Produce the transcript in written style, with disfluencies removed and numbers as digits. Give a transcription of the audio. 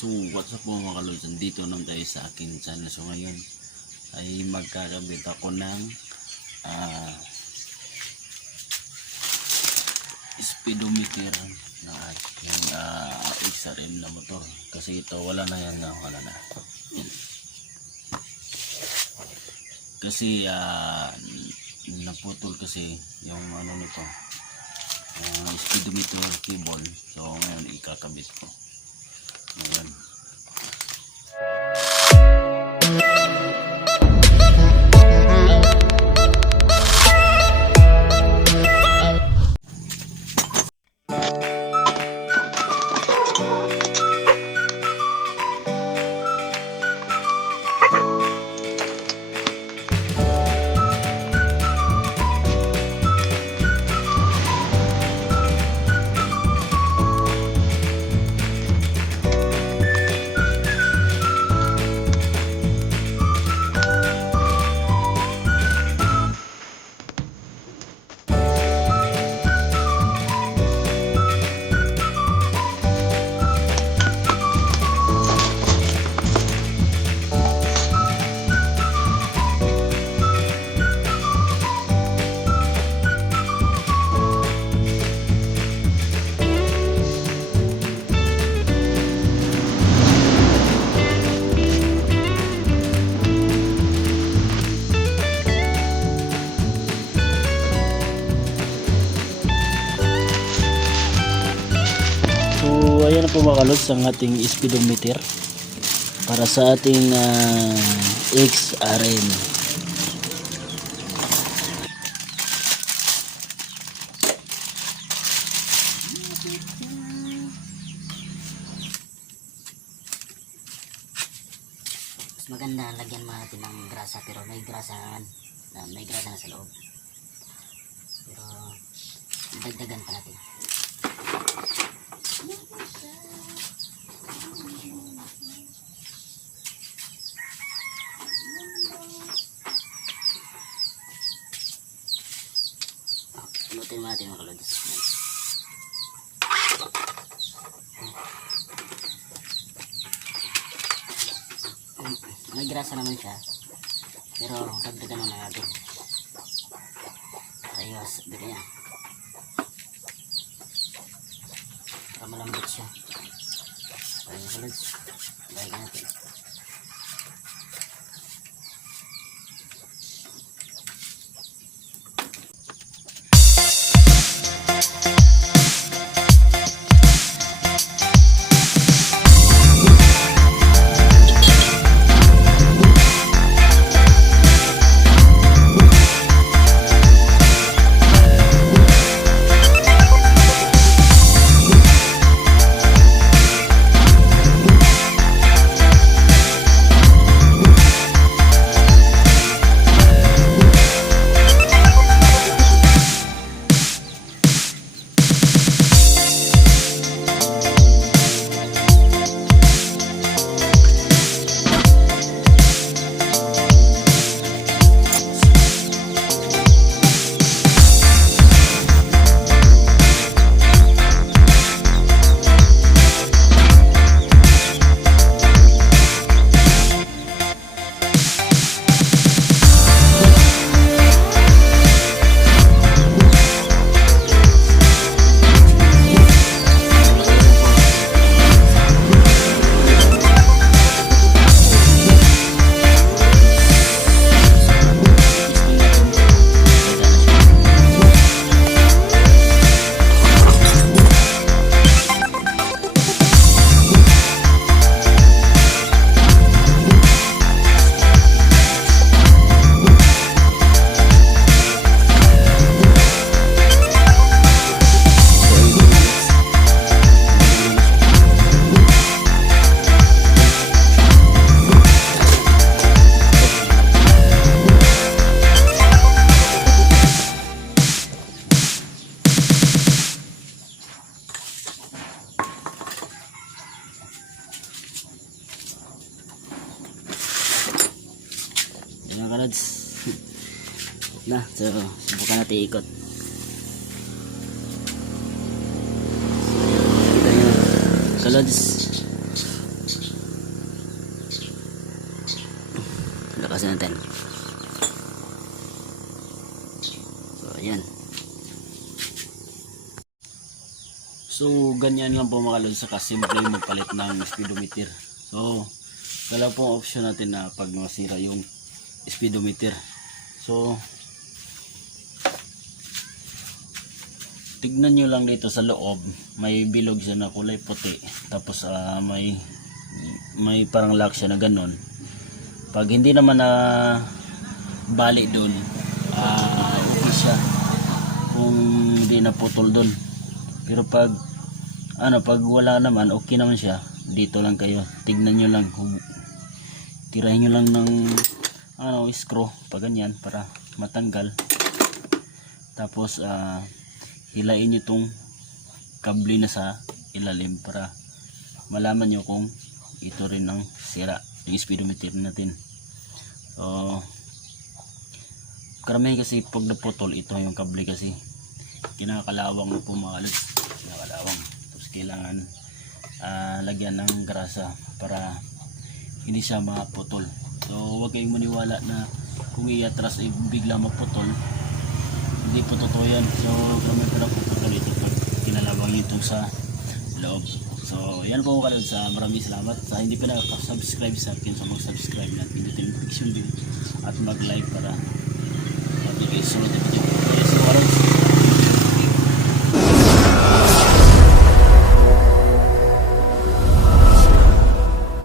So what's up mga kalods, dito naman tayo sa akin channel. So ngayon ay magkakabit ako ng speedometer ng aking XRM na motor, kasi ito wala na yan, wala na kasi naputol kasi yung ano nito, speedometer cable. So ngayon ikakabit ko ngayon. Ayan na po mga kalods ang ating speedometer para sa ating XRM. Mas maganda lagyan mo natin ng grasa, pero may grasa na sa loob, pero dagdagan pa natin. Pulutin mo natin mga kalods. May grasa naman siya, pero dagdagan na natin para iwas bigyan niya, para malambot siya. So mga kalods, balik natin. Mga kalods na, so subukan natin ikot. Kita nyo kalods, lakasan natin. So ayan. So, ganyan lang po mga lods, saka simple magpalit ng speedometer. So, dalawa pong option natin na pag masira yung speedometer. So, tignan nyo lang dito sa loob, may bilog siya na kulay puti. Tapos may parang lock siya na ganun. Pag hindi naman na bali doon, okay siya. Kung hindi na putol doon. Pero pag wala naman, okay naman siya. Dito lang kayo, tignan nyo lang, tirahin nyo lang ng screw pag ganyan para matanggal. Tapos hilain nyo tong kable na sa ilalim para malaman nyo kung ito rin ang sira yung speedometer natin. So karamihan kasi pag naputol, ito yung kable kasi kinakalawang na po mga lods, kinakalawang. Tapos kailangan lagyan ng grasa para hindi siya maputol. So huwag kayong maniwala na kung i-atras ay bigla maputol, hindi po totoo yan. So kami pa na puputol ito pag kinalawang ito sa loob. So yan po mga lods, maraming salamat sa hindi pa nakaka-subscribe sa akin. So mag-subscribe na, pindutin yung notification bell at mag-like para mabigay sunod na video.